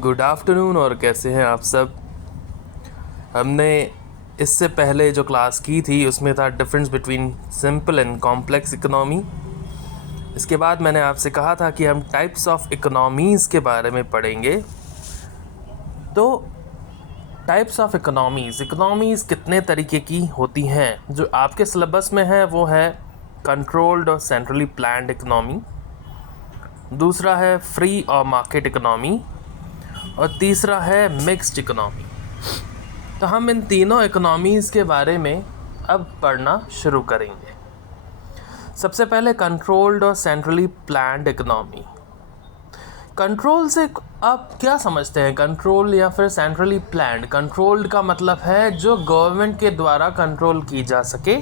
Good afternoon. और कैसे हैं आप सब। हमने इससे पहले जो क्लास की थी उसमें था difference between simple and complex economy. इसके बाद मैंने आपसे कहा था कि हम टाइप्स ऑफ इकोनॉमीज़ के बारे में पढ़ेंगे। तो टाइप्स ऑफ इकोनॉमीज़ कितने तरीके की होती हैं। जो आपके सिलेबस में है वो है कंट्रोल्ड और सेंट्रली प्लान्ड इकोनॉमी, दूसरा है फ्री और मार्केट इकोनॉमी, और तीसरा है मिक्स्ड इकोनॉमी। तो हम इन तीनों इकोनॉमीज़ के बारे में अब पढ़ना शुरू करेंगे। सबसे पहले कंट्रोल्ड और सेंट्रली प्लान्ड इकोनॉमी। कंट्रोल से आप क्या समझते हैं, कंट्रोल या फिर सेंट्रली प्लान्ड। कंट्रोल्ड का मतलब है जो गवर्नमेंट के द्वारा कंट्रोल की जा सके,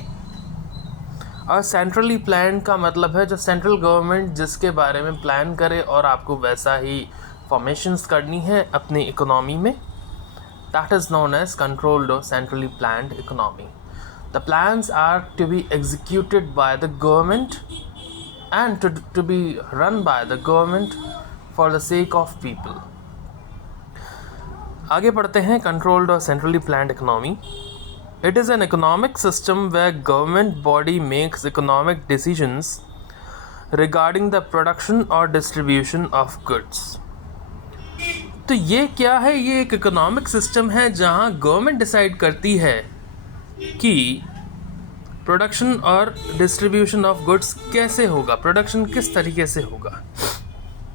और सेंट्रली प्लान्ड का मतलब है जो सेंट्रल गवर्नमेंट जिसके बारे में प्लान करे और आपको वैसा ही फॉर्मेशंस करनी है अपनी इकोनॉमी में। That is known as controlled और centrally planned economy. The plans are to be executed by the government and to be run by the government for the sake of people. आगे बढ़ते हैं। Controlled और centrally planned economy. It is an economic system where government body makes economic decisions regarding the production or distribution of goods. तो ये क्या है, ये एक इकोनॉमिक सिस्टम है जहाँ गवर्नमेंट डिसाइड करती है कि प्रोडक्शन और डिस्ट्रीब्यूशन ऑफ गुड्स कैसे होगा, प्रोडक्शन किस तरीके से होगा।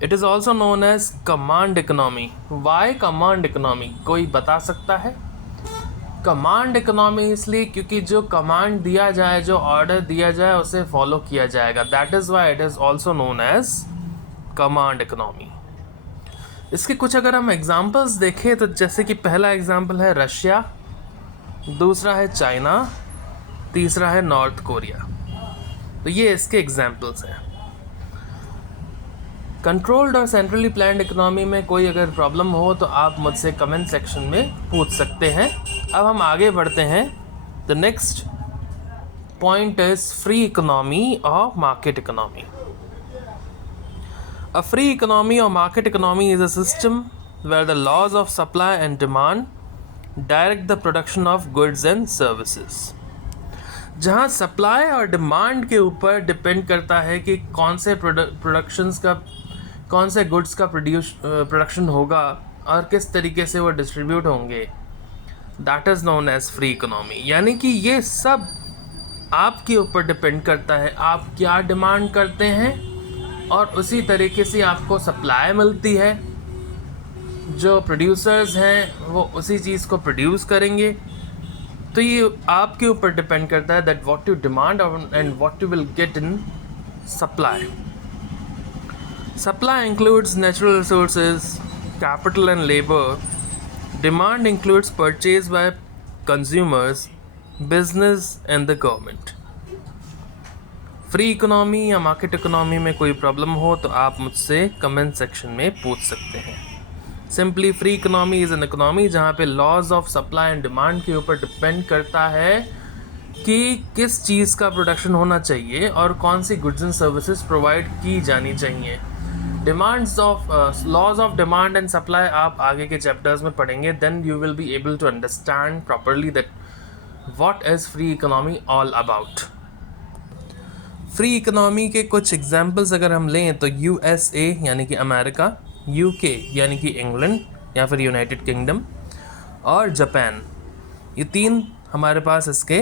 It is also known as command economy. Why command economy, कोई बता सकता है? कमांड इकोनॉमी इसलिए क्योंकि जो कमांड दिया जाए, जो ऑर्डर दिया जाए उसे फॉलो किया जाएगा। That is why it is also known as command economy. इसके कुछ अगर हम एग्जांपल्स देखें तो जैसे कि पहला एग्जांपल है रशिया, दूसरा है चाइना, तीसरा है नॉर्थ कोरिया। तो ये इसके एग्जांपल्स हैं। कंट्रोल्ड और सेंट्रली प्लान्ड इकोनॉमी में कोई अगर प्रॉब्लम हो तो आप मुझसे कमेंट सेक्शन में पूछ सकते हैं। अब हम आगे बढ़ते हैं। The next point is free economy और market economy. A free economy और market economy is a system where the laws of supply and demand direct the production of goods and services. जहाँ सप्लाई और demand के ऊपर depend करता है कि कौन से प्रोडक्शंस का, कौन से गुड्स का प्रोडक्शन होगा और किस तरीके से वो डिस्ट्रीब्यूट होंगे। That is known as free economy. यानी कि ये सब आपके ऊपर डिपेंड करता है, आप क्या डिमांड करते हैं और उसी तरीके से आपको सप्लाई मिलती है। जो प्रोड्यूसर्स हैं वो उसी चीज़ को प्रोड्यूस करेंगे। तो ये आपके ऊपर डिपेंड करता है that what you demand and what you will get in supply. Supply includes natural resources, capital and labor. Demand includes purchase by consumers, business and the government. Free economy या market economy में कोई problem हो तो आप मुझसे comment section में पूछ सकते हैं। Simply free economy is an economy जहाँ पे laws of supply and demand के ऊपर डिपेंड करता है कि किस चीज़ का प्रोडक्शन होना चाहिए और कौन सी गुड्स एंड सर्विसेज प्रोवाइड की जानी चाहिए। Demands of laws of demand and supply आप आगे के चैप्टर्स में पढ़ेंगे। Then you will be able to understand properly that what is free economy all about. Free economy के कुछ एग्जांपल्स अगर हम लें तो USA यानी कि अमेरिका, UK यानी कि इंग्लैंड या फिर यूनाइटेड किंगडम, और जापान। ये तीन हमारे पास इसके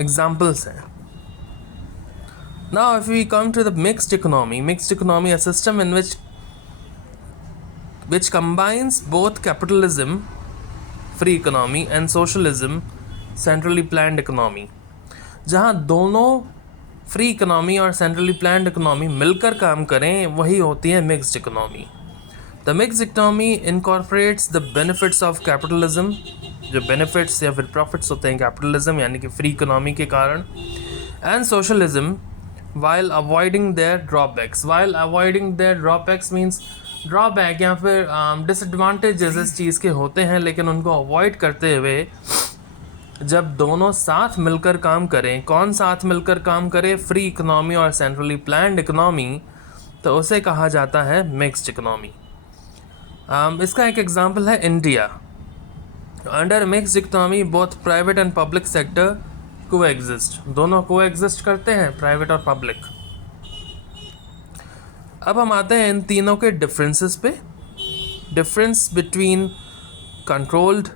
एग्जांपल्स हैं। Now if we come to the mixed economy, a system in which combines both capitalism, free economy, and socialism, centrally planned economy, जहाँ दोनों फ्री इकोनॉमी और सेंट्रली प्लान्ड इकोनॉमी मिलकर काम करें वही होती है mixed economy. The mixed economy incorporates the benefits of capitalism, जो बेनिफिट्स या फिर प्रॉफिट्स होते हैं कैपिटलिज्म यानी कि फ्री इकोनॉमी के कारण, and socialism while avoiding their drawbacks. While avoiding their drawbacks means drawback या फिर डिसएडवांटेजेस इस चीज़ के होते हैं, लेकिन उनको अवॉइड करते हुए जब दोनों साथ मिलकर काम करें। कौन साथ मिलकर काम करे? फ्री इकोनॉमी और सेंट्रली प्लान्ड इकोनॉमी, तो उसे कहा जाता है मिक्स्ड इकोनॉमी। इसका एक एग्जांपल है India. Under mixed economy both private and public sector को एग्जिस्ट, दोनों को एग्जिस्ट करते हैं, प्राइवेट और पब्लिक। अब हम आते हैं इन तीनों के डिफरेंसेस पे। Difference between controlled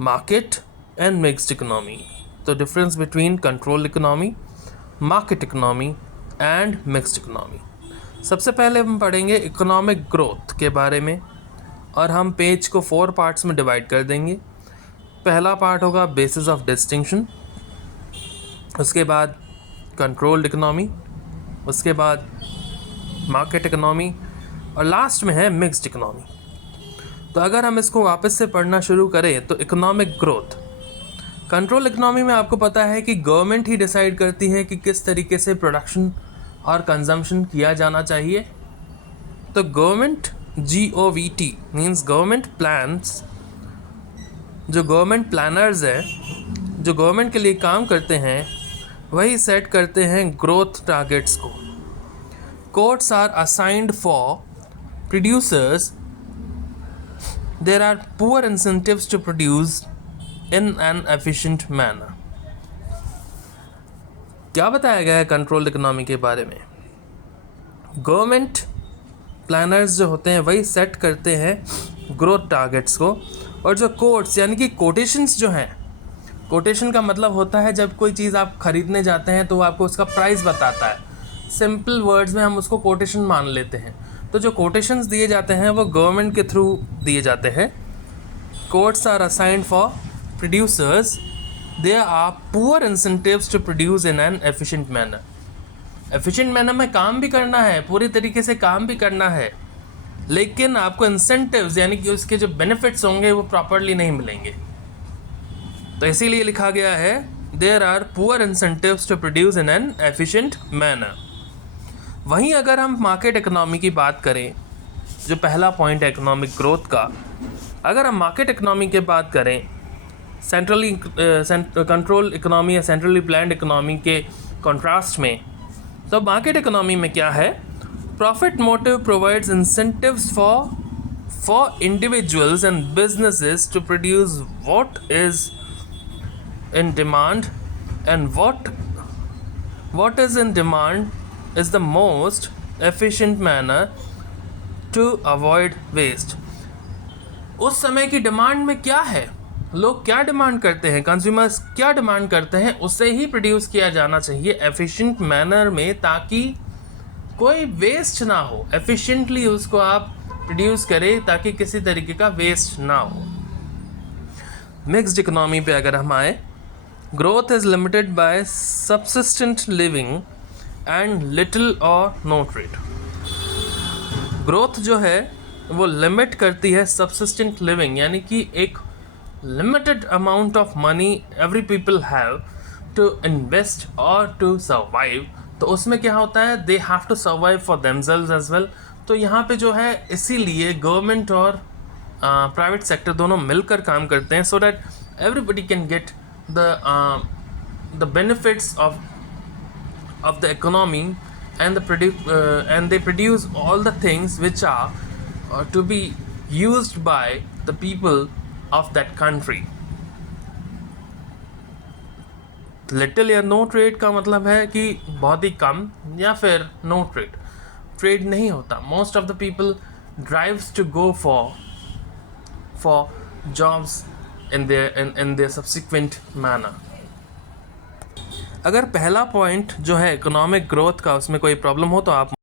market and mixed economy. तो difference between controlled economy, market economy and mixed economy. सबसे पहले हम पढ़ेंगे इकोनॉमिक ग्रोथ के बारे में, और हम पेज को 4 पार्ट्स में डिवाइड कर देंगे। पहला पार्ट होगा बेसिस ऑफ डिस्टिंक्शन, उसके बाद कंट्रोल्ड इकोनॉमी, उसके बाद मार्केट इकोनॉमी, और लास्ट में है मिक्स्ड इकोनॉमी। तो अगर हम इसको वापस से पढ़ना शुरू करें तो इकोनॉमिक ग्रोथ, कंट्रोल इकोनॉमी में आपको पता है कि गवर्नमेंट ही डिसाइड करती है कि किस तरीके से प्रोडक्शन और कंजम्पशन किया जाना चाहिए। तो government, GOVT means government plans, जो गवर्नमेंट प्लानर्स है, जो गवर्नमेंट के लिए काम करते हैं, वही सेट करते हैं ग्रोथ टारगेट्स को। Quotes are assigned for producers. There are poor incentives to produce in an efficient manner. क्या बताया गया है कंट्रोल्ड इकोनॉमी के बारे में? गवर्नमेंट प्लानर्स जो होते हैं वही सेट करते हैं ग्रोथ टारगेट्स को, और जो कोट्स यानी कि कोटेशंस जो हैं, कोटेशन का मतलब होता है जब कोई चीज़ आप खरीदने जाते हैं तो आपको उसका प्राइस बताता है। सिंपल वर्ड्स में हम उसको कोटेशन मान लेते हैं। तो जो कोटेशंस दिए जाते हैं वो गवर्नमेंट के थ्रू दिए जाते हैं। Quotas are assigned for producers, there are poor incentives to produce in an efficient manner. Efficient manner में काम भी करना है, पूरी तरीके से काम भी करना है, लेकिन आपको इंसेंटिव्स यानी कि उसके जो बेनिफिट्स होंगे वो प्रॉपरली नहीं मिलेंगे। तो इसीलिए लिखा गया है there are poor incentives to produce in an efficient manner. वहीं अगर हम मार्केट इकोनॉमी की बात करें, जो पहला पॉइंट है इकोनॉमिक ग्रोथ का, अगर हम मार्केट इकोनॉमी की बात करें सेंट्रली कंट्रोल इकोनॉमी या सेंट्रली प्लान्ड इकोनॉमी के कॉन्ट्रास्ट में, तो मार्केट इकोनॉमी में क्या है? Profit motive provides incentives for individuals and businesses to produce what is in demand, and what is in demand is the most efficient manner to avoid waste. उस समय की demand में क्या है, लोग क्या डिमांड करते हैं, कंज्यूमर्स क्या डिमांड करते हैं, उससे ही प्रोड्यूस किया जाना चाहिए एफिशिएंट मैनर में, ताकि कोई वेस्ट ना हो। एफिशिएंटली उसको आप प्रोड्यूस करें ताकि किसी तरीके का वेस्ट ना हो। मिक्स्ड इकोनॉमी पे अगर हम आए, growth is limited by subsistent living and little or no trade. Growth जो है वो लिमिट करती है subsistent living, यानी कि एक limited amount of money every people have to invest or to survive। तो उसमें क्या होता है, they have to survive for themselves as well। तो यहाँ पे जो है इसीलिए गवर्नमेंट और प्राइवेट सेक्टर दोनों मिलकर काम करते हैं, so that everybody can get the benefits of the economy, and they produce all the things which are to be used by the people of that country. Little या no trade का मतलब है कि बहुत ही कम या फिर no trade, trade नहीं होता। Most of the people drives to go for jobs in their subsequent manner। अगर पहला पॉइंट जो है इकोनॉमिक ग्रोथ का उसमें कोई प्रॉब्लम हो तो आप